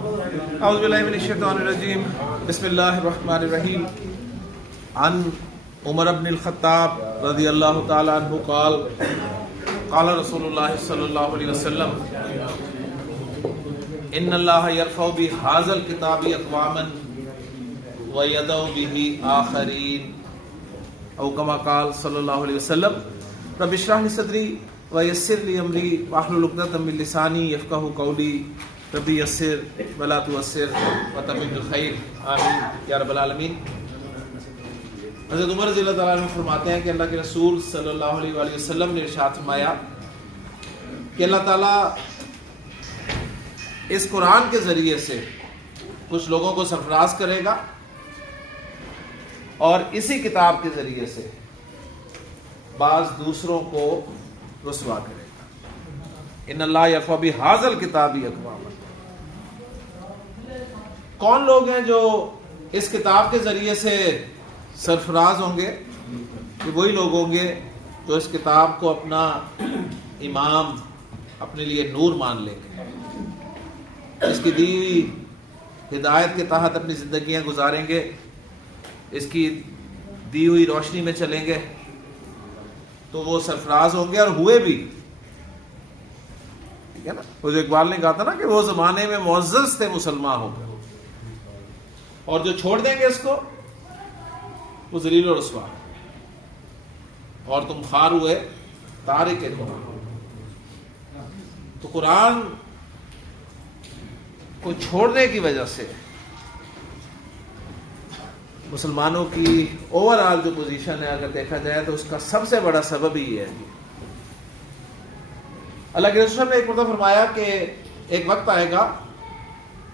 اعوذ باللہ من الشیطان الرجیم بسم اللہ الرحمن الرحیم عن عمر بن الخطاب رضی اللہ تعالی عنہ قال قال رسول اللہ صلی اللہ علیہ وسلم ان اللہ یرفع بهذا الکتاب اقواما ویدع به آخرین او کما قال صلی اللہ علیہ وسلم رب اشرح لی صدری ویسر لی امری واحلل عقدۃ من لسانی یفقهوا قولی ربی یسر ولا تعسر وتمم بالخیر آمین یا رب العالمین۔ حضرت عمر رضی اللہ تعالیٰ عنہ فرماتے ہیں کہ اللہ کے رسول صلی اللہ علیہ وآلہ وسلم نے ارشاد فرمایا کہ اللہ تعالیٰ اس قرآن کے ذریعے سے کچھ لوگوں کو سرفراز کرے گا اور اسی کتاب کے ذریعے سے بعض دوسروں کو رسوا کرے گا۔ ان اللہ یرفع بہذا الکتاب اقواما، کون لوگ ہیں جو اس کتاب کے ذریعے سے سرفراز ہوں گے؟ کہ وہی لوگ ہوں گے جو اس کتاب کو اپنا امام، اپنے لیے نور مان لیں گے، اس کی دی ہوئی ہدایت کے تحت اپنی زندگیاں گزاریں گے، اس کی دی ہوئی روشنی میں چلیں گے، تو وہ سرفراز ہوں گے اور ہوئے بھی، ٹھیک ہے نا۔ وہ جو اقبال نے کہا تھا نا کہ وہ زمانے میں معزز تھے مسلمان ہو گئے، اور جو چھوڑ دیں گے اس کو وہ ذلیل و رسوا، اور تم خوار ہوئے تارک قرآن۔ تو قرآن کو چھوڑنے کی وجہ سے مسلمانوں کی اوور آل جو پوزیشن ہے اگر دیکھا جائے تو اس کا سب سے بڑا سبب ہی ہے۔ اللہ کے رسول نے ایک مرتبہ فرمایا کہ ایک وقت آئے گا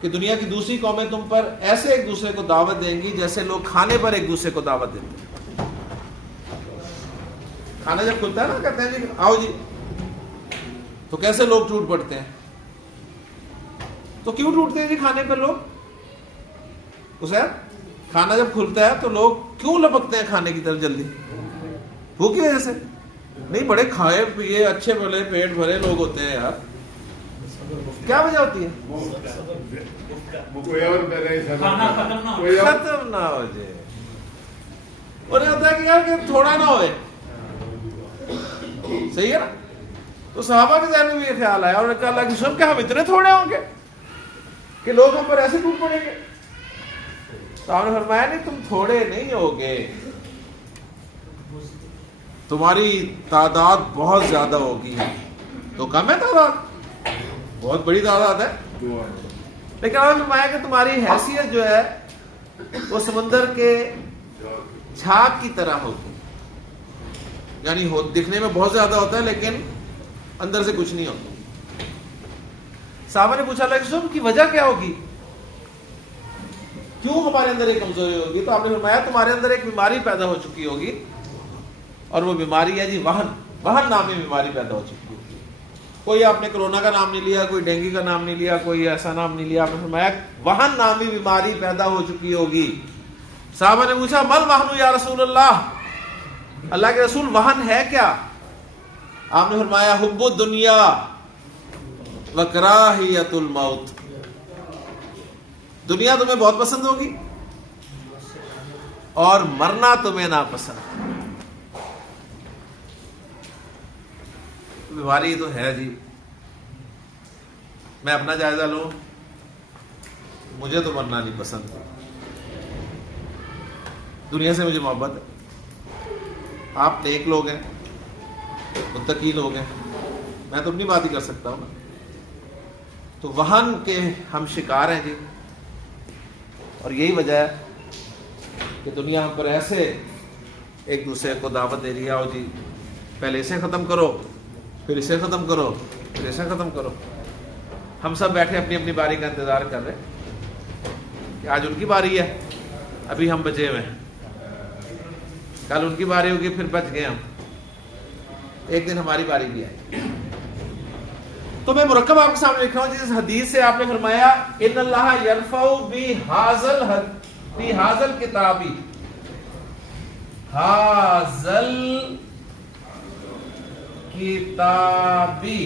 کہ دنیا کی دوسری قومیں تم پر ایسے ایک دوسرے کو دعوت دیں گی جیسے لوگ کھانے پر ایک دوسرے کو دعوت دیتے ہیں۔ کھانا جب کھلتا ہے نا کہتے ہیں جی آؤ جی، تو کیسے لوگ ٹوٹ پڑتے ہیں؟ تو کیوں ٹوٹتے ہیں جی کھانے پر لوگ؟ اسے کھانا جب کھلتا ہے تو لوگ کیوں لپکتے ہیں کھانے کی طرف جلدی؟ وہ کی وجہ سے نہیں، بڑے کھائے پیے اچھے بھلے پیٹ بھرے لوگ ہوتے ہیں یار، کیا وجہ ہوتی ہے؟ ختم نہ ہو جائے، اور یہ ہوتا ہے کہ یار کہ تھوڑا نہ ہوئے، صحیح ہے نا۔ تو صحابہ کے ذہن میں بھی یہ خیال آیا اور کہا اللہ کی قسم کہ ہم اتنے تھوڑے ہوں گے کہ لوگ ہم پر ایسے ٹوٹ پڑیں گے؟ تو آپ نے فرمایا نہیں، تم تھوڑے نہیں ہوگے، تمہاری تعداد بہت زیادہ ہوگی۔ تو کم ہے تعداد، بہت بڑی تعداد ہے، لیکن آپ نے فرمایا کہ تمہاری حیثیت جو ہے وہ سمندر کے جھاگ کی طرح ہوگی، یعنی دکھنے میں بہت زیادہ ہوتا ہے لیکن اندر سے کچھ نہیں ہوتا۔ صحابہ نے پوچھا اللہ کے رسول کی وجہ کیا ہوگی، کیوں ہمارے اندر ایک کمزوری ہوگی؟ تو آپ نے فرمایا تمہارے اندر ایک بیماری پیدا ہو چکی ہوگی، اور وہ بیماری ہے جی وہن نامی بیماری پیدا ہو چکی ہوگی۔ کوئی آپ نے کرونا کا نام نہیں لیا، کوئی ڈینگی کا نام نہیں لیا، کوئی ایسا نام نہیں لیا، آپ نے فرمایا وہن نامی بیماری پیدا ہو چکی ہوگی۔ صحابہ نے پوچھا مل وہن یا رسول اللہ، اللہ کے رسول وہن ہے کیا؟ آپ نے فرمایا حب الدنیا وکراہیت الموت، دنیا تمہیں بہت پسند ہوگی اور مرنا تمہیں ناپسند۔ بیماری تو ہے جی، میں اپنا جائزہ لوں، مجھے تو مرنا نہیں پسند، دنیا سے مجھے محبت ہے۔ آپ نیک لوگ ہیں، متقی لوگ ہیں، میں تو اپنی بات ہی کر سکتا ہوں نا۔ تو وہن کے ہم شکار ہیں جی، اور یہی وجہ ہے کہ دنیا ہم پر ایسے ایک دوسرے کو دعوت دے رہی ہے، آؤ جی پہلے اسے ختم کرو، پھر اسے ختم کرو، پھر اسے ختم کرو۔ ہم سب بیٹھے اپنی اپنی باری کا انتظار کر رہے ہیں کہ آج ان کی باری ہے، ابھی ہم بچے ہوئے ہیں، کل ان کی باری ہوگی پھر بچ گئے ہم، ایک دن ہماری باری بھی آئے۔ تو میں مرکب آپ کے سامنے لکھا ہوں جس حدیث سے آپ نے فرمایا ان اللہ یرفع بہذا الکتاب، حاضل کتابی،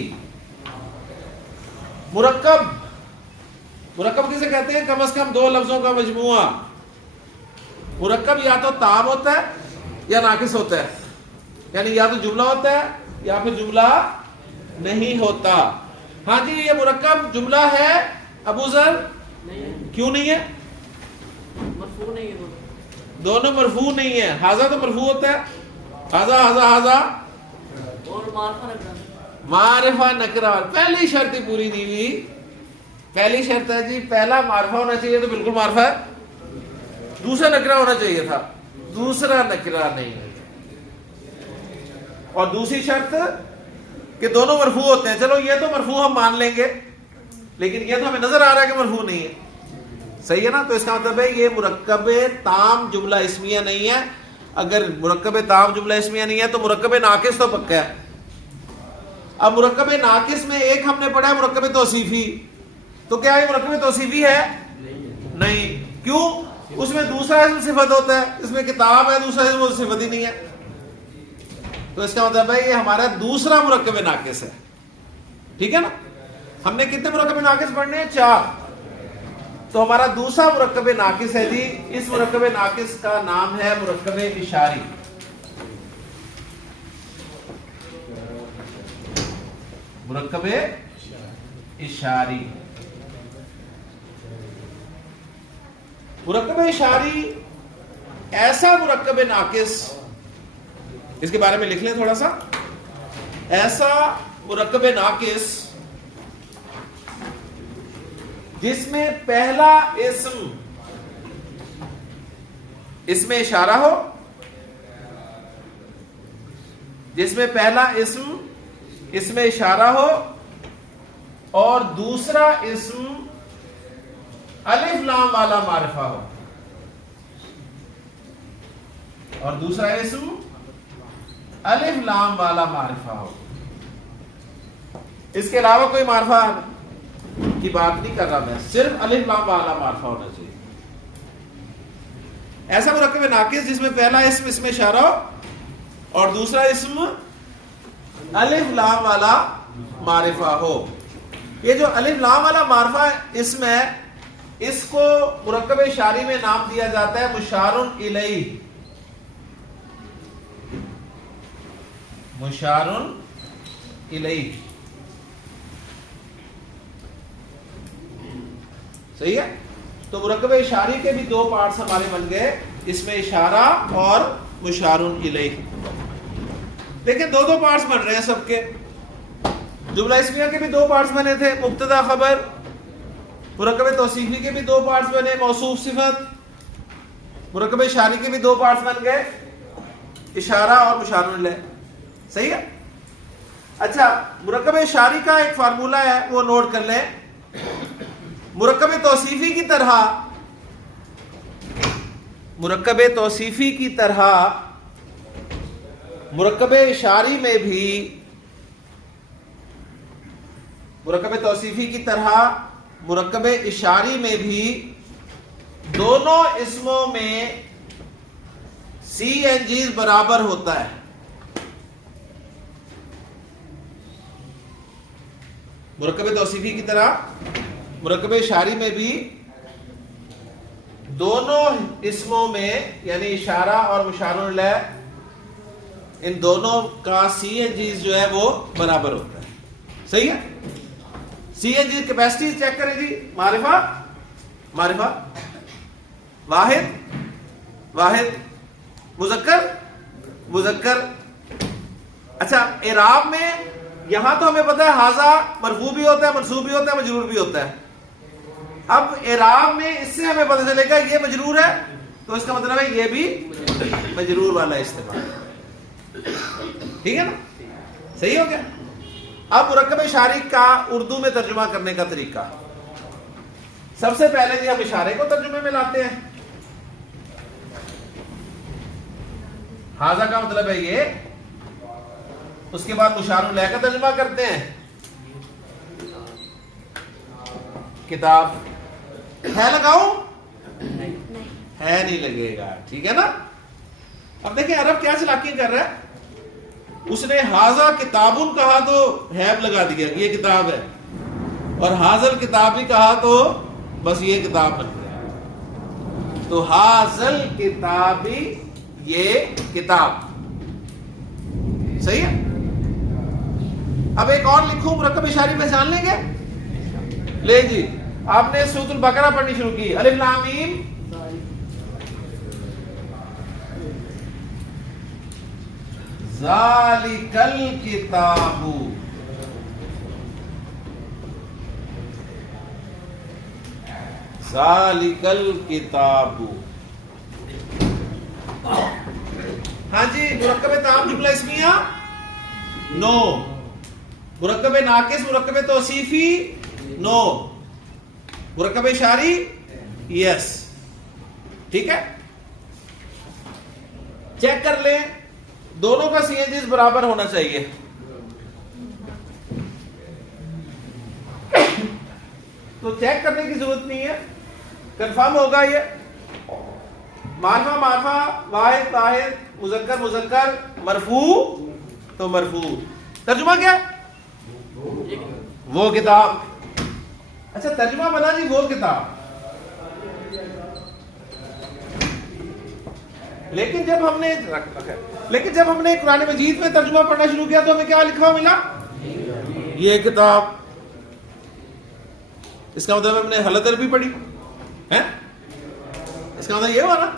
مرکب مرکب کسے کہتے ہیں؟ کم از کم دو لفظوں کا مجموعہ. مرکب یا تو تام ہوتا ہے یا ناقص ہوتا ہے، یعنی یا تو جملہ ہوتا ہے یا پھر جملہ نہیں ہوتا. ہاں جی یہ مرکب جملہ ہے ابو ذر؟ کیوں نہیں ہے؟ مرفوع نہیں ہے، دونوں مرفوع نہیں ہے. ہاذا تو مرفوع ہوتا ہے، ہاذا ہاذا ہاذا اور معرفہ نکرہ. معرفہ نکرہ. پہلی شرط ہی پوری نہیں ہوئی. پہلی شرط ہے جی پہلا معرفہ ہونا چاہیے تو بالکل معرفہ ہے، دوسرا نکرہ ہونا چاہیے تھا، دوسرا نکرہ نہیں ہے. اور دوسری شرط کہ دونوں مرفوع ہوتے ہیں. چلو یہ تو مرفوع ہم مان لیں گے، لیکن یہ تو ہمیں نظر آ رہا ہے کہ مرفوع نہیں ہے. صحیح ہے نا؟ تو اس کا مطلب ہے یہ مرکب تام جملہ اسمیہ نہیں ہے. اگر مرکب تام جملہ اسمیہ نہیں ہے تو مرکب ناقص تو پکا ہے. اب مرکب ناقص میں ایک ہم نے پڑھا ہے مرکب توصیفی. تو کیا یہ مرکب توصیفی ہے؟ نہیں. کیوں؟ اس میں دوسرا اسم صفت ہوتا ہے، اس میں کتاب ہے دوسرا اسم وہ صفت ہی نہیں ہے. تو اس کا مطلب ہے یہ ہمارا دوسرا مرکب ناقص ہے. ٹھیک ہے نا؟ ہم نے کتنے مرکب ناقص پڑھنے ہیں؟ 4. تو ہمارا دوسرا مرکب ناقص ہے جی. اس مرکب ناقص کا نام ہے مرکب اشاری. مرکب اشاری. مرکب اشاری ایسا مرکب ناقص، اس کے بارے میں لکھ لیں تھوڑا سا. ایسا مرکب ناقص جس میں پہلا اسم اس میں اشارہ ہو، جس میں پہلا اسم اس میں اشارہ ہو اور دوسرا اسم الف لام والا معرفہ ہو، اور دوسرا اسم الف لام والا معرفہ ہو. اس کے علاوہ کوئی معرفہ کی بات نہیں کر رہا میں، صرف الف لام والا معرفہ ہونا چاہیے. ایسا مرکب ناقص جس میں پہلا اسم اس میں اشارہ ہو اور دوسرا اسم الف لام والا معرفہ ہو. یہ جو الف لام والا معرفہ اسم ہے، اس کو مرکب اشاری میں نام دیا جاتا ہے مشار الیہ. مشار الیہ. صحیح ہے؟ تو مرکب اشاری کے بھی 2 پارٹس ہمارے بن گئے، اس میں اشارہ اور مشار الیہ. دیکھیں 2 پارٹس بن رہے ہیں سب کے. جملہ اسمیہ کے بھی 2 پارٹس بنے تھے، مبتدا خبر. مرکب توصیفی کے بھی 2 پارٹس بنے، موصوف صفت. مرکب اشاری کے بھی 2 پارٹس بن گئے، اشارہ اور مشار الیہ. صحیح ہے؟ اچھا مرکب اشاری کا ایک فارمولہ ہے، وہ نوٹ کر لیں. مرکب توصیفی کی طرح، مرکب توصیفی کی طرح مرکب اشاری میں بھی، مرکب توصیفی کی طرح مرکب اشاری میں بھی دونوں اسموں میں سی این جیز برابر ہوتا ہے. مرکب توصیفی کی طرح مرکب اشاری میں بھی دونوں اسموں میں، یعنی اشارہ اور مشار الیہ، ان دونوں کا سی این جیز جو ہے وہ برابر ہوتا ہے. صحیح ہے؟ سی این جی کیپیسٹیز چیک کریں جی. معرفہ معرفہ، واحد واحد، مذکر مذکر. اچھا اعراب میں یہاں تو ہمیں پتا ہے ہاذا مرفوع بھی ہوتا ہے، منصوب بھی ہوتا ہے، مجرور بھی ہوتا ہے. اب اعراب میں اس سے ہمیں پتہ چلے گا یہ مجرور ہے تو اس کا مطلب ہے یہ بھی مجرور والا استعمال. ٹھیک ہے نا؟ صحیح ہو گیا. اب مرکب اشاری کا اردو میں ترجمہ کرنے کا طریقہ، سب سے پہلے جی ہم اشارے کو ترجمے میں لاتے ہیں. ہاذا کا مطلب ہے یہ، اس کے بعد مشار الیہ کا ترجمہ کرتے ہیں. کتاب ہے لگاؤں؟ ہے نہیں لگے گا. ٹھیک ہے نا؟ اب دیکھیں عرب کیا چلاکی کر رہا ہے. اس نے ہاذا کتابن کہا تو ہیب لگا دیا، یہ کتاب ہے، اور حاضر کتاب بھی کہا تو بس یہ کتاب بن گیا. تو حاصل کتابی یہ کتاب صحیح ہے. اب ایک اور لکھوں مرکب اشاری پہچان لیں گے. لے جی آپ نے سورۃ البقرہ پڑھنی شروع کی. الف لام میم ذالک الکتاب ذالک الکتاب. ہاں جی مرکب تام جملہ اسمیہ نو. مرکب ناقص مرکب توصیفی نو. مرکب اشاری یس. ٹھیک ہے چیک کر لیں دونوں کا سی این جیز برابر ہونا چاہیے. تو چیک کرنے کی ضرورت نہیں ہے کنفرم ہوگا. یہ معرفہ معرفہ واحد واحد مذکر مذکر مرفوع تو مرفوع. ترجمہ کیا وہ کتاب. اچھا ترجمہ بنا جی وہ کتاب. لیکن جب ہم نے قرآن مجید میں ترجمہ پڑھنا شروع کیا تو ہمیں کیا لکھا ملا یہ کتاب. اس کا مطلب ہم نے حلدر بھی پڑھی ہے. اس کا مطلب یہ ہوا نا.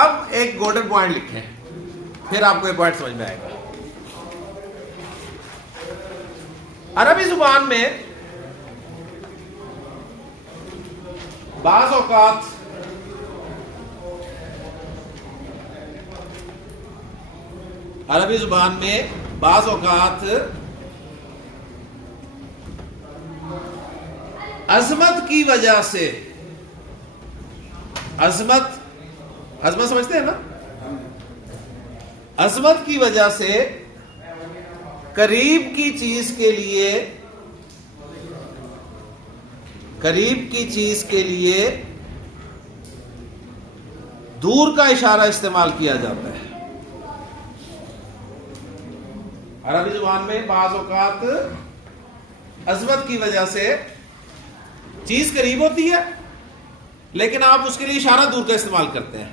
اب ایک گولڈن پوائنٹ لکھیں پھر آپ کو یہ پوائنٹ سمجھ میں آئے گا. عربی زبان میں بعض اوقات عظمت کی وجہ سے عظمت سمجھتے ہیں نا. عظمت کی وجہ سے قریب کی چیز کے لیے دور کا اشارہ استعمال کیا جاتا ہے. عربی زبان میں بعض اوقات عظمت کی وجہ سے چیز قریب ہوتی ہے لیکن آپ اس کے لیے اشارہ دور کا استعمال کرتے ہیں.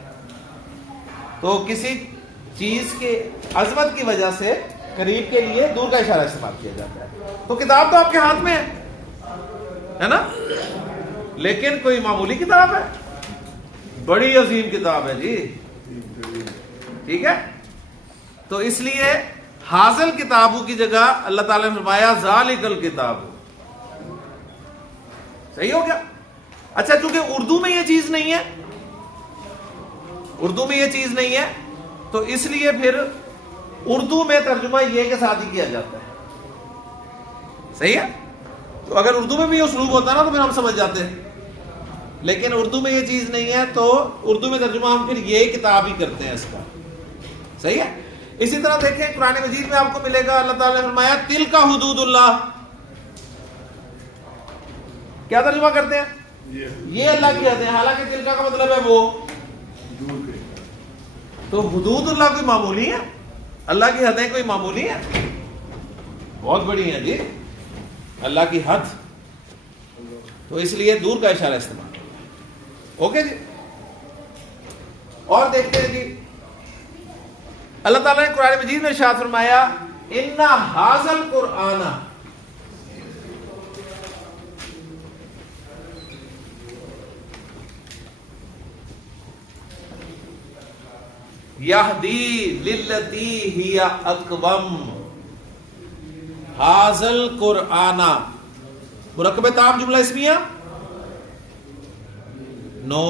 تو کسی چیز کے عظمت کی وجہ سے قریب کے لیے دور کا اشارہ استعمال کیا جاتا ہے. تو کتاب تو آپ کے ہاتھ میں ہے نا لیکن کوئی معمولی کتاب ہے بڑی عظیم کتاب ہے جی. ٹھیک ہے تو اس لیے حاصل کتابوں کی جگہ اللہ تعالیٰ نے فرمایا ذالک الکتاب. صحیح ہو گیا. اچھا چونکہ اردو میں یہ چیز نہیں ہے تو اس لیے پھر اردو میں ترجمہ یہ کے ساتھ ہی کیا جاتا ہے. صحیح ہے. تو اگر اردو میں بھی یہ اسلوب ہوتا نا تو پھر ہم سمجھ جاتے ہیں لیکن اردو میں یہ چیز نہیں ہے تو اردو میں ترجمہ ہم پھر یہ کتاب ہی کرتے ہیں اس کا. صحیح ہے. اسی طرح دیکھیں قرآن مجید میں آپ کو ملے گا اللہ تعالیٰ نے فرمایا تلک حدود اللہ. کیا ترجمہ کرتے ہیں یہ اللہ کی حدیں. حالانکہ تلک کا مطلب ہے وہ. تو حدود اللہ کوئی معمولی ہے؟ اللہ کی حدیں کوئی معمولی ہے؟ بہت بڑی ہیں جی اللہ کی حد. تو اس لیے دور کا اشارہ استعمال. اوکے جی. اور دیکھتے ہیں جی اللہ تعالیٰ نے قرآن مجید میں ارشاد فرمایا اِنَّ هَٰذَا الْقُرْآنَ یہدی للتی ہی اقوم. هَٰذَا الْقُرْآنَ مرکب تام جملہ اسمیہ نو.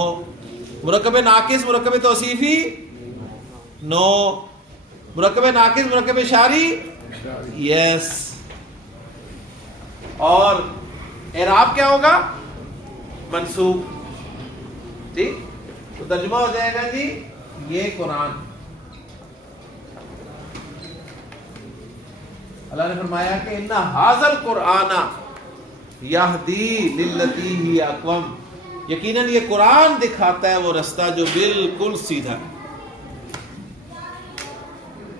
مرکب ناقص مرکب توصیفی نو. مرکب ناقص مرکب اشاری یس. اور اعراب کیا ہوگا منصوب. ٹھیک. تو ترجمہ ہو جائے گا جی یہ قرآن. اللہ نے فرمایا کہ ان ھذا القرآن یہدی للتی ہی اقوم. یقیناً یہ قرآن دکھاتا ہے وہ رستہ جو بالکل سیدھا ہے.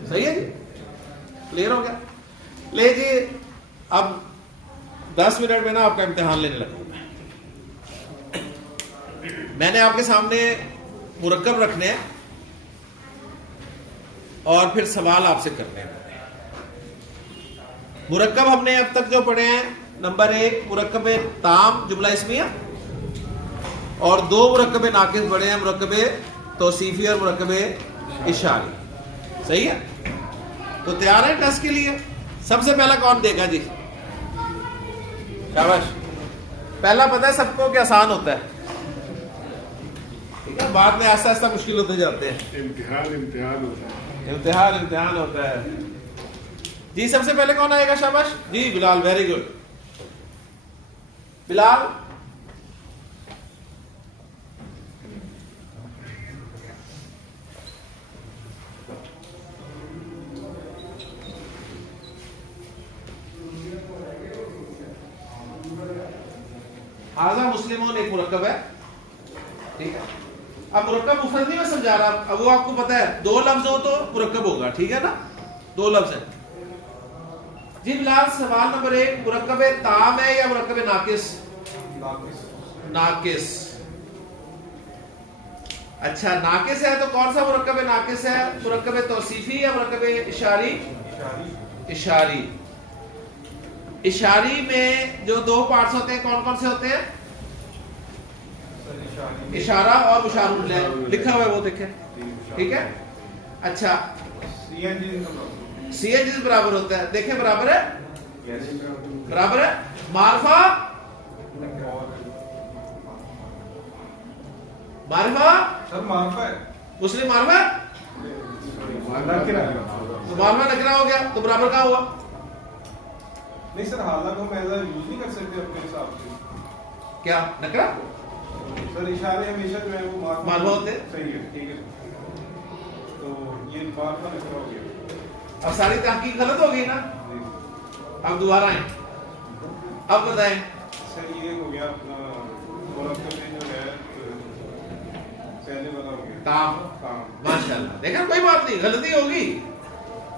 صحیح ہے جی. کلیئر ہو گیا. لے جی اب 10 منٹ میں نا آپ کا امتحان لینے لگا ہوں میں نے آپ کے سامنے مرکب رکھنے ہیں اور پھر سوال آپ سے کرنے ہیں. مرکب ہم نے اب تک جو پڑھے ہیں، نمبر 1 مرکب تام جملہ اسمیہ، اور 2 مرکب ناقص پڑھے ہیں، مرکب توصیفی اور مرکب اشاری. صحیح ہے؟ تو تیار ہے ٹیسٹ کے لیے؟ سب سے پہلا کون دے گا جی؟ شاباش. پہلا پتہ ہے سب کو کہ آسان ہوتا ہے، ٹھیک ہے، بعد میں آہستہ آہستہ مشکل ہوتے جاتے ہیں. امتحان ہوتا ہے. امتحان ہوتا ہے. جی سب سے پہلے کون آئے گا؟ شاباش. جی بلال، ویری گڈ. بلال حاضہ مسلمون ایک مرکب ہے، ٹھیک ہے. اب مرکب مفرد نہیں میں سمجھا رہا، اب وہ آپ کو پتا ہے 2 لفظ ہو تو مرکب ہوگا، ٹھیک ہے نا، 2 لفظ ہیں. جی بلال سوال نمبر 1 مرکب تام ہے یا مرکب ناقص؟ ناقص. اچھا ناقص ہے تو کون سا مرکب ناقص ہے؟ مرکب توصیفی یا مرکب اشاری؟ اشاری. اشاری میں جو 2 پارٹس ہوتے ہیں کون کون سے ہوتے ہیں؟ اشارہ اور مشار الیہ لکھا ہوا ہے وہ دیکھیں، ٹھیک ہے. اچھا سی این جی برابر ہوتا ہے، دیکھیں برابر ہے، برابر ہے. معرفہ مسلم معرفہ تو معرفہ نکرہ ہو گیا تو برابر کہاں ہوا؟ نہیں سر، حالہ کو ہم ایسا یوز نہیں کر سکتے اپنے حساب سے. کیا نکرہ؟ سر اشارے ہمیشہ جو ہے وہ معرفہ ہوتے ہیں. صحیح ہے، ٹھیک ہے. تو یہ معرفہ نکرہ ہو گیا. اب ساری تحقیق غلط ہو گئی نا، اب دوبارہ آئیں، اب بتائیں. سر یہ ہو گیا اپنا مرکب میں جو ہے پہلے والا ہو گیا تام. کام. ماشاءاللہ، دیکھیں کوئی بات نہیں، غلطی ہوگی،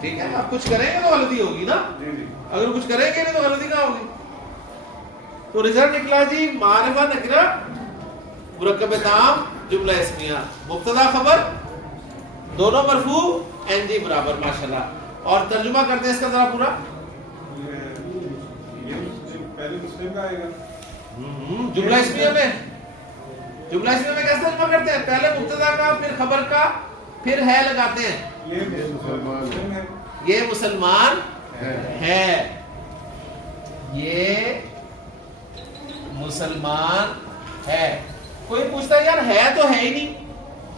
ٹھیک ہے. اب کچھ کریں گے تو غلطی ہوگی نا، جی جی. اگر کچھ کریں گے نہیں تو غلطی کہاں ہوگی؟ تو رزلٹ نکلا جی معرفہ نکرہ مرکب تام جملہ اسمیہ، مبتدا خبر دونوں مرفوع این جی برابر. ماشاءاللہ. اور ترجمہ کرتے ہیں اس کا ذرا پورا. یہ پہلے مسلم کا آئے گا جملہ اسمیہ میں کیسے ترجمہ کرتے ہیں؟ پہلے مبتدا کا، پھر خبر کا، پھر ہے لگاتے ہیں. یہ مسلم ہے، یہ مسلمان ہے، یہ مسلمان ہے. کوئی پوچھتا ہے یار ہے تو ہے ہی نہیں،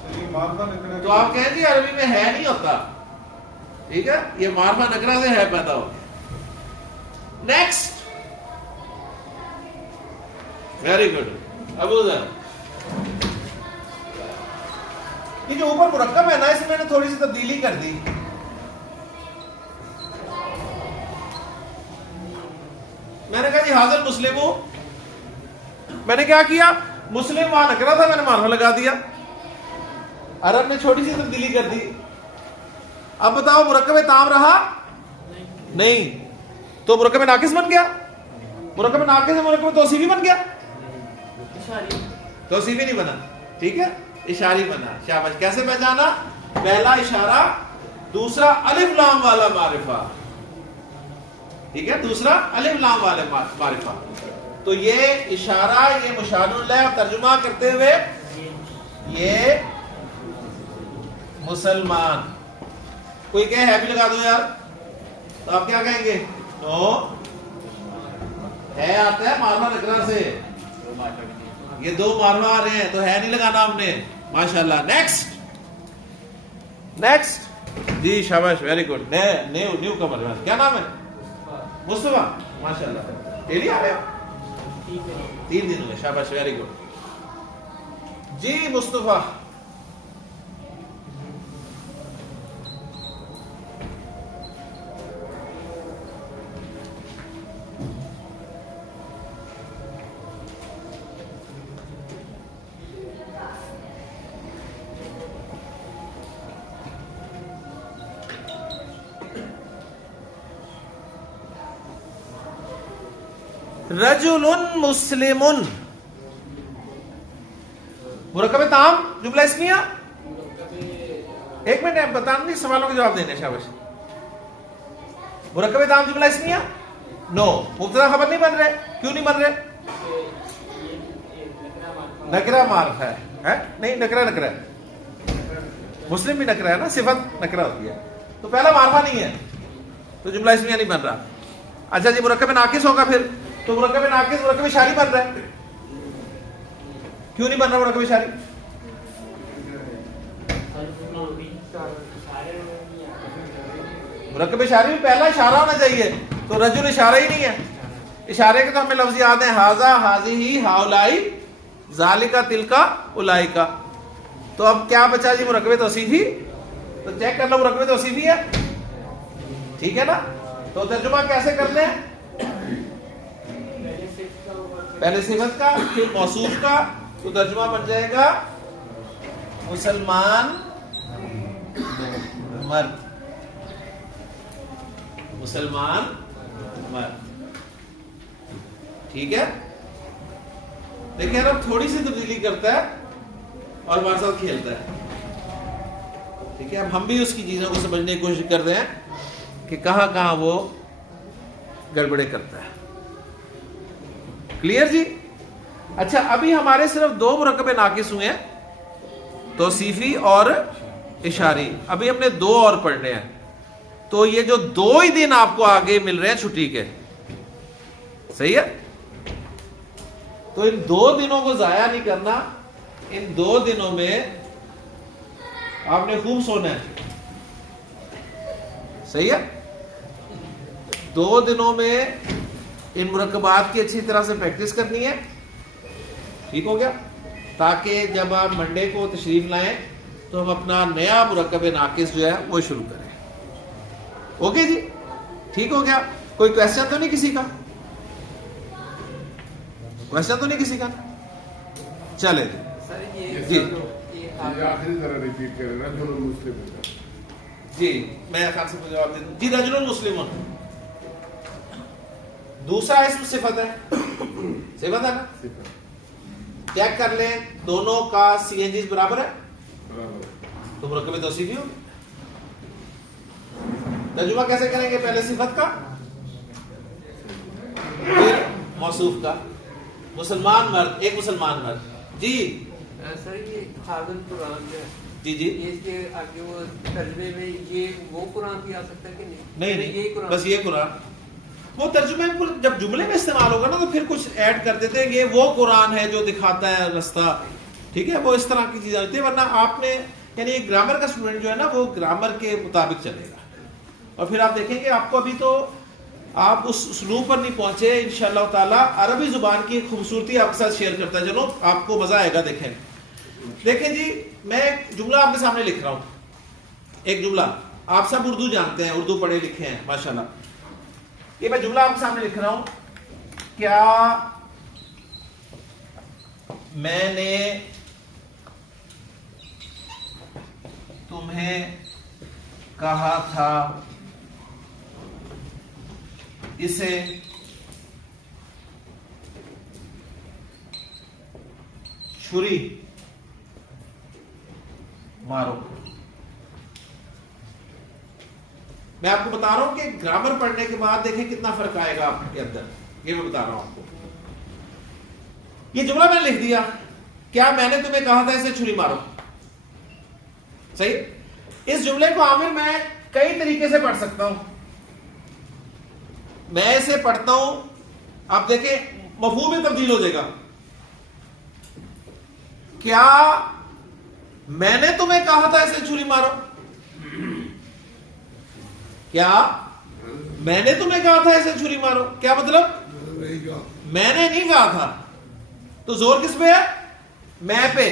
سر یہ معرفہ نکرہ تو آپ کہیں گے عربی میں ہے نہیں ہوتا، ٹھیک ہے. یہ معرفہ نکرہ سے ہے پیدا ہو. نیکسٹ. ویری گڈ ابو ذر. یہ جو اوپر مرکب ہے نا، اس میں نے تھوڑی سی تبدیلی کر دی. میں نے کہا جی حاضر مسلم ہوں، میں نے کیا کیا؟ مسلم وہاں نکرہ تھا، میں نے معرفہ لگا دیا. عرب نے چھوٹی سی تبدیلی کر دی. اب بتاؤ مرکب تام رہا نہیں تو مرکب ناقص بن گیا. مرکب ناقص ہے، مرکب توصیفی بن گیا. اشاری توصیفی نہیں بنا، ٹھیک ہے، اشاری بنا. شاباش. کیسے پہچانا؟ پہلا اشارہ، دوسرا الف لام والا معرفہ، ٹھیک ہے، دوسرا الف لام والا معرفہ. تو یہ اشارہ، یہ مشار الیہ. ترجمہ کرتے ہوئے یہ مسلمان. کوئی کہے ہے بھی لگا دو یار، تو آپ کیا کہیں گے؟ نو، ہے آتا ہے معرفہ نکرہ سے، یہ 2 معرفہ آ رہے ہیں تو ہے نہیں لگانا ہم نے. ماشاءاللہ. نیکسٹ. جی شاباش، ویری گڈ. نیو کمر. کیا نام ہے؟ مصطفیٰ. ماشاءاللہ. ڈیلی آ رہے ہو؟ 3 دن ہوئے. شاباش، ویری گڈ. جی مصطفیٰ. رجل مسلم. مرکب تام جملہ اسمیہ. ایک منٹ بتانا نہیں, سوالوں کے جواب دینے. شاباش. مرکب تام جملہ اسمیہ نو. مبتدا خبر نہیں بن رہے. کیوں نہیں بن رہے؟ نکرہ معرف ہے. نہیں, نکرہ ہے. مسلم بھی نکرہ ہے نا, صفت نکرہ ہوتی ہے, تو پہلا معرفہ نہیں ہے تو جملہ اسمیہ نہیں بن رہا. اچھا جی, مرکب ناقص ہوگا پھر, تو مرکب ناقص مرکب اشاری بن رہا ہے. کیوں نہیں بن رہا مرکب اشاری؟ مرکب اشاری میں پہلا اشارہ ہونا چاہیے, تو رجل اشارہ ہی نہیں ہے. اشارے کے تو ہمیں لفظ یاد ہیں, ہاذا, ہاذی, ہاؤلائی, ذالکا, تلکا, اولائکا. تو اب کیا بچا جی؟ مرکب توصیفی. تو چیک کر لو مرکب توصیفی ہے, ٹھیک ہے نا. تو ترجمہ کیسے کرنے ہیں؟ پہلے صفت کا پھر موصوف کا, تو ترجمہ بن جائے گا مسلمان مرد. مسلمان مرد, ٹھیک ہے. دیکھیں اب تھوڑی سی تبدیلی کرتا ہے اور ہمارے ساتھ کھیلتا ہے, ٹھیک ہے. اب ہم بھی اس کی چیزوں کو سمجھنے کی کوشش کر رہے ہیں کہ کہاں کہاں وہ گڑبڑے کرتا ہے. کلیئر جی؟ اچھا, ابھی ہمارے صرف دو مرکب ناقص ہوئے ہیں, توصیفی اور اشاری. ابھی ہم نے دو اور پڑھنے ہیں. تو یہ جو 2 ہی دن آپ کو آگے مل رہے ہیں چھٹی کے, صحیح ہے, تو ان 2 دنوں کو ضائع نہیں کرنا. ان 2 دنوں میں آپ نے خوب سونا ہے, صحیح ہے. 2 دنوں میں ان مرکبات کی اچھی طرح سے پریکٹس کرنی ہے, ٹھیک ہو گیا, تاکہ جب آپ منڈے کو تشریف لائیں تو ہم اپنا نیا مرکب ناقص جو ہے وہ شروع کریں. اوکے جی, ٹھیک ہو گیا. کوئی کوشچن تو نہیں کسی کا؟ کوشچن تو نہیں کسی کا؟ چلے جی آخری طرح ریپیٹ کریں نا, جو مسلم ہے. جی میں خان سے جواب دے دوں. جی رجل مسلم دوسرا اسم صفت ہے, صفت ہے نا. چیک کر لیں دونوں کا سی این جی برابر ہے تو مرکب توصیفی ہوگی. ترجمہ کیسے کریں گے؟ پہلے صفت کا پھر موصوف کا. مسلمان مرد, ایک مسلمان مرد. جی سر یہ خادم قرآن جو ہے, جی جی, اس کے آگے وہ ترجمے میں یہ وہ قرآن بھی آ سکتا ہے کہ نہیں؟ نہیں, یہ قرآن, بس یہ قرآن. وہ ترجمے جب جملے میں استعمال ہوگا نا تو پھر کچھ ایڈ کر دیتے ہیں, یہ وہ قرآن ہے جو دکھاتا ہے رستہ, ٹھیک ہے. وہ اس طرح کی چیزیں ہوتی ہیں. ورنہ آپ نے یعنی گرامر کا اسٹوڈنٹ جو ہے نا وہ گرامر کے مطابق چلے گا, اور پھر آپ دیکھیں گے آپ کو ابھی تو آپ اس اسلوب پر نہیں پہنچے. انشاءاللہ تعالی عربی زبان کی خوبصورتی آپ کے ساتھ شیئر کرتا ہے چلو, آپ کو مزہ آئے گا. دیکھیں جی, میں ایک جملہ آپ کے سامنے لکھ رہا ہوں. ایک جملہ, آپ سب اردو جانتے ہیں, اردو پڑھے لکھے ہیں ماشاءاللہ. یہ میں جملہ آپ کے سامنے لکھ رہا ہوں. کیا میں نے تمہیں کہا تھا اسے چھری مارو؟ میں آپ کو بتا رہا ہوں کہ گرامر پڑھنے کے بعد دیکھیں کتنا فرق آئے گا آپ کے اندر. یہ میں بتا رہا ہوں آپ کو. یہ جملہ میں نے لکھ دیا, کیا میں نے تمہیں کہا تھا اسے چھری مارو, صحیح. اس جملے کو عامر میں کئی طریقے سے پڑھ سکتا ہوں. میں اسے پڑھتا ہوں, آپ دیکھیں مفہوم میں تبدیل ہو جائے گا. کیا میں نے تمہیں کہا تھا اسے چھری مارو؟ کیا میں نے تمہیں کہا تھا اسے چھری مارو؟ کیا مطلب؟ میں نے نہیں کہا تھا, تو زور کس پہ ہے؟ میں پہ.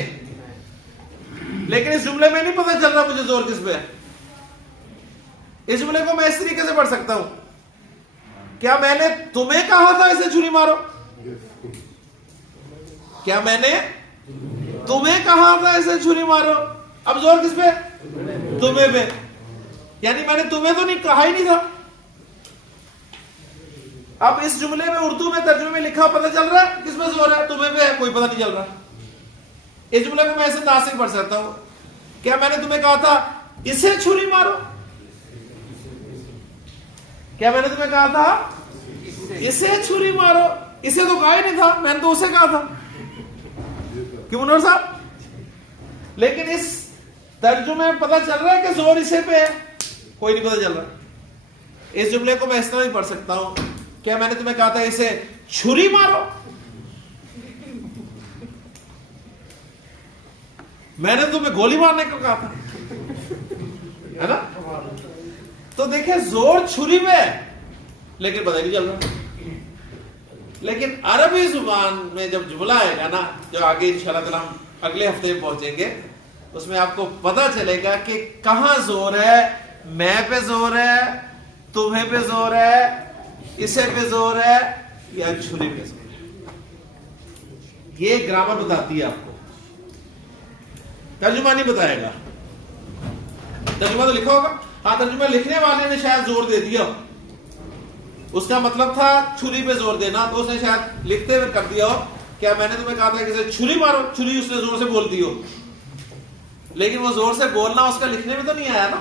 لیکن اس جملے میں نہیں پتہ چل رہا مجھے زور کس پہ ہے. اس جملے کو میں اس طریقے سے پڑھ سکتا ہوں, کیا میں نے تمہیں کہا تھا اسے چھری مارو؟ کیا میں نے تمہیں کہا تھا اسے چھری مارو؟ اب زور کس پہ؟ تمہیں پہ. یعنی میں نے تمہیں تو نہیں کہا ہی نہیں تھا. اب اس جملے میں اردو میں ترجمے میں لکھا پتہ چل رہا ہے کس میں زور ہے؟ تمہیں پہ ہے، کوئی پتہ نہیں چل رہا. اس جملے کو میں ایسے انداز سے پڑھ سکتا ہوں، کیا میں نے تمہیں کہا تھا اسے چھری مارو؟ کیا میں نے تمہیں کہا تھا اسے چھری مارو؟ اسے تو کہا ہی نہیں تھا، میں نے تو اسے کہا تھا. کیوں منور صاحب؟ لیکن اس ترجمے میں پتہ چل رہا ہے کہ زور اسے پہ ہے؟ کوئی نہیں پتہ چل رہا. اس جملے کو میں اس طرح بھی پڑھ سکتا ہوں، کیا میں نے تمہیں کہا تھا اسے چھری مارو؟ میں نے تمہیں گولی مارنے کو کہا تھا، ہے نا؟ تو دیکھیں زور چھری میں ہے لیکن پتہ نہیں چل رہا. لیکن عربی زبان میں جب جملہ آئے گا نا، جو آگے انشاءاللہ تعالی ہم اگلے ہفتے میں پہنچیں گے، اس میں آپ کو پتہ چلے گا کہ کہاں زور ہے. میں پہ زور ہے، تمہیں پہ زور ہے، اسے پہ زور ہے، یا چھری پہ زور ہے. یہ گرامر بتاتی ہے آپ کو، ترجمہ نہیں بتائے گا. ترجمہ تو لکھا ہوگا، ہاں ترجمہ لکھنے والے نے شاید زور دے دیا، اس کا مطلب تھا چھری پہ زور دینا، تو اس نے شاید لکھتے ہوئے کر دیا ہو کیا میں نے تمہیں کہا تھا کہ اسے چھری مارو. چھری اس نے زور سے بول دی ہو، لیکن وہ زور سے بولنا اس کا لکھنے میں تو نہیں آیا نا.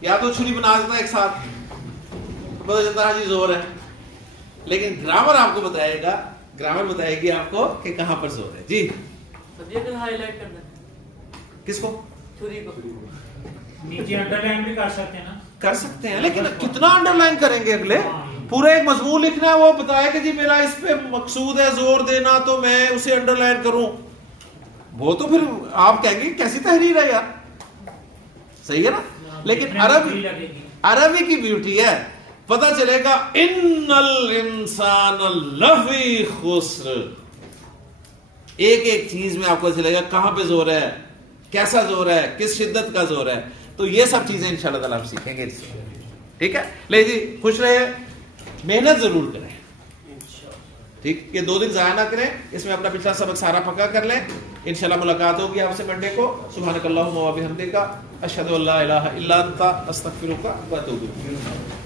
یا تو چھری بنا دیتا ایک ساتھ، پتہ چلتا ہے جی زور ہے. لیکن گرامر آپ کو بتائے گا، گرامر بتائے گی آپ کو کہ کہاں پر زور ہے. جی سبجیکٹ ہائی لائٹ کرنا، کس کو؟ چھری کو. نیچے انڈر لائن بھی کر سکتے ہیں نا، کر سکتے ہیں، لیکن کتنا انڈر لائن کریں گے؟ اگلے پورا ایک مضمون لکھنا ہے، وہ بتایا کہ جی میرا اس پہ مقصود ہے زور دینا، تو میں اسے انڈر لائن کروں. وہ تو پھر آپ کہیں گے کیسی تحریر ہے یار، صحیح ہے نا. لیکن عربی کی بیوٹی ہے، پتہ چلے گا ان الانسان لفی خسر. ایک ایک چیز میں آپ کو چلے گا کہاں پہ زور ہے، کیسا زور ہے، کس شدت کا زور ہے. تو یہ سب چیزیں انشاءاللہ تعالی ہم سیکھیں گے. ٹھیک ہے، لے جی خوش رہے، محنت ضرور کریں. ٹھیک، یہ 2 دن ضائع نہ کریں، اس میں اپنا پچھلا سبق سارا پکا کر لیں. انشاءاللہ ملاقات ہوگی آپ سے منڈے کو. سبحانک اللہم و بحمدک، اشہد ان لا الہ الا انت، استغفرک و اتوب الیک.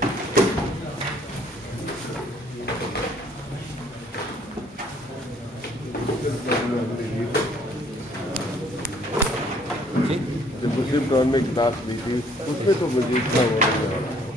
مسلم ٹاؤن میں کلاس لی تھی، اس میں تو مجھے اتنا وہ نہیں آ رہا.